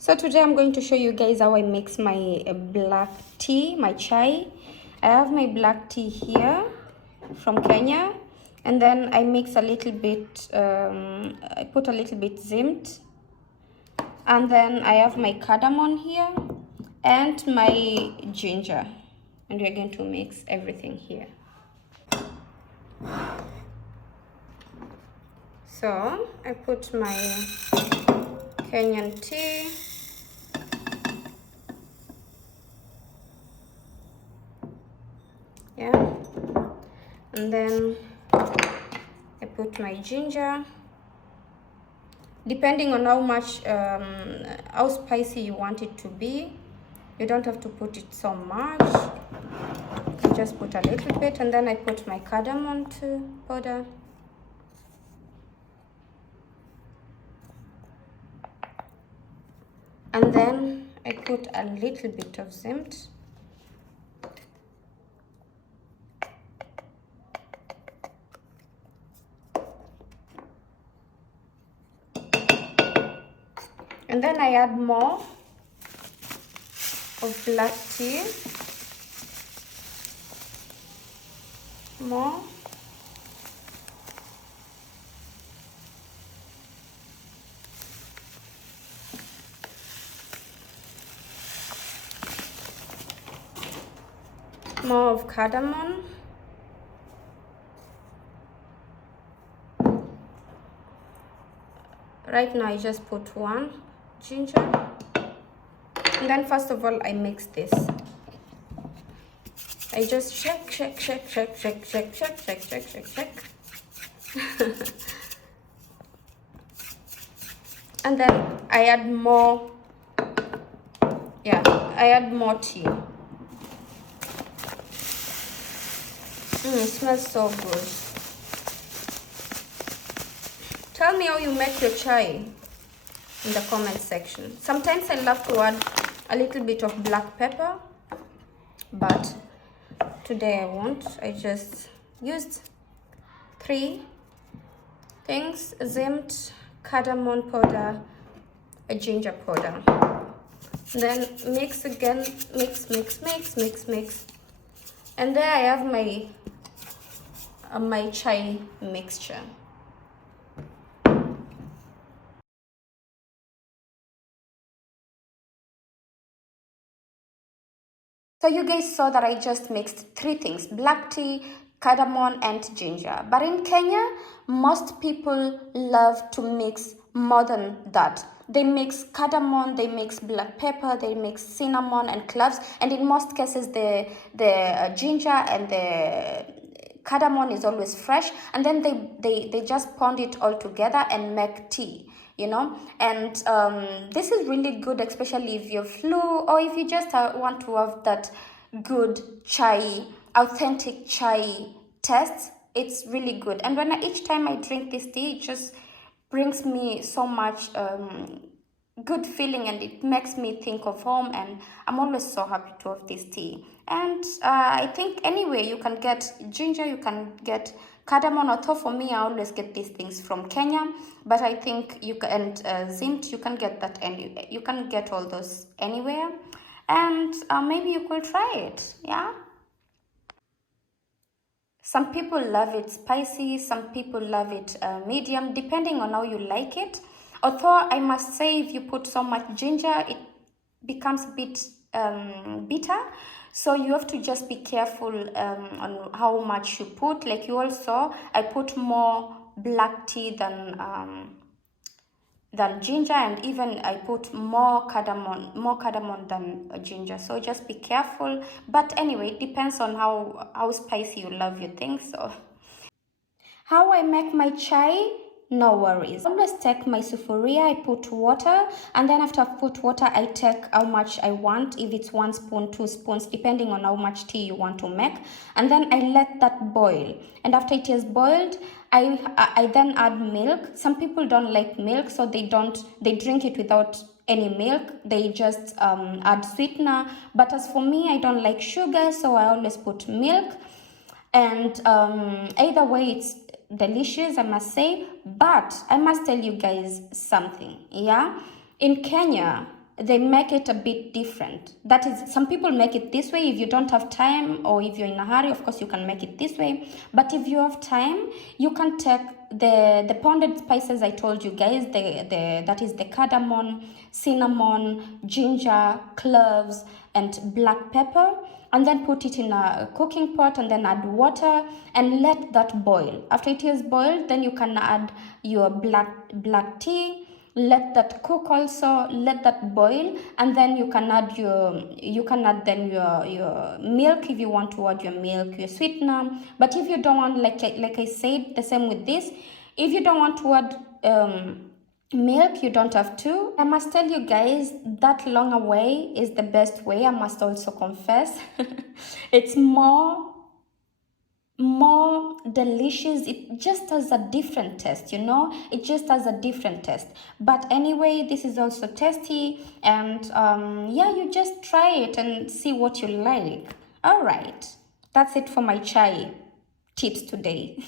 So today I'm going to show you guys how I mix my black tea, my chai. I have my black tea here from Kenya, and then I mix a little bit, I put a little bit zimt, and then I have my cardamom here and my ginger, and we're going to mix everything here. So I put my Kenyan tea. Yeah, and then I put my ginger. Depending on how much, how spicy you want it to be, you don't have to put it so much. You just put a little bit, and then I put my cardamom powder. And then I put a little bit of zimt. And then I add more of black tea. More. More of cardamom. Right now I just put one ginger. And then first of all I mix this. I just shake, shake, shake, shake, shake, shake, shake, shake, shake, shake, shake. And then I add more, I add more tea. It smells so good. Tell me how you make your chai in the comment section. Sometimes I love to add a little bit of black pepper, but today I won't. I just used 3 things: zimt, cardamom powder, a ginger powder. Then mix again, mix, mix, mix, mix, mix. And there I have my chai mixture. So you guys saw that I just mixed 3 things: black tea, cardamom, and ginger. But in Kenya, most people love to mix more than that. They mix cardamom, they mix black pepper, they mix cinnamon and cloves, and in most cases the ginger and the cardamom is always fresh, and then they just pound it all together and make tea, and this is really good, especially if you're flu or if you just want to have that good chai, authentic chai taste. It's really good, and each time I drink this tea, it just brings me so much good feeling, and it makes me think of home, and I'm always so happy to have this tea. And I think anyway you can get ginger, you can get cardamom, although for me I always get these things from Kenya, but I think you can, and zimt, you can get that anywhere. You can get all those anywhere, and maybe you could try it. Yeah, some people love it spicy, some people love it medium, depending on how you like it. Although I must say, if you put so much ginger, it becomes a bit bitter. So you have to just be careful on how much you put. Like you all saw, I put more black tea than ginger, and even I put more cardamom than ginger. So just be careful. But anyway, it depends on how spicy you love your things. So how I make my chai? No worries. I always take my sufuria, I put water, and then after I've put water, I take how much I want. If it's 1 spoon, 2 spoons, depending on how much tea you want to make. And then I let that boil. And after it is boiled, I then add milk. Some people don't like milk, so they drink it without any milk. They just add sweetener. But as for me, I don't like sugar, so I always put milk. And either way, it's delicious, I must say. But I must tell you guys something. Yeah, in Kenya, they make it a bit different. That is, some people make it this way. If you don't have time or if you're in a hurry, of course you can make it this way. But if you have time, you can take the pounded spices I told you guys, that is the cardamom, cinnamon, ginger, cloves, and black pepper, and then put it in a cooking pot and then add water and let that boil. After it is boiled, then you can add your black tea. Let that cook also, let that boil, and then you can add your milk if you want to add your milk, your sweetener. But if you don't want, like I said, the same with this, if you don't want to add milk, you don't have to. I must tell you guys, that longer way is the best way. I must also confess. It's more delicious. It just has a different taste, it just has a different taste. But anyway, this is also tasty, and yeah, you just try it and see what you like. All right, that's it for my chai tips today.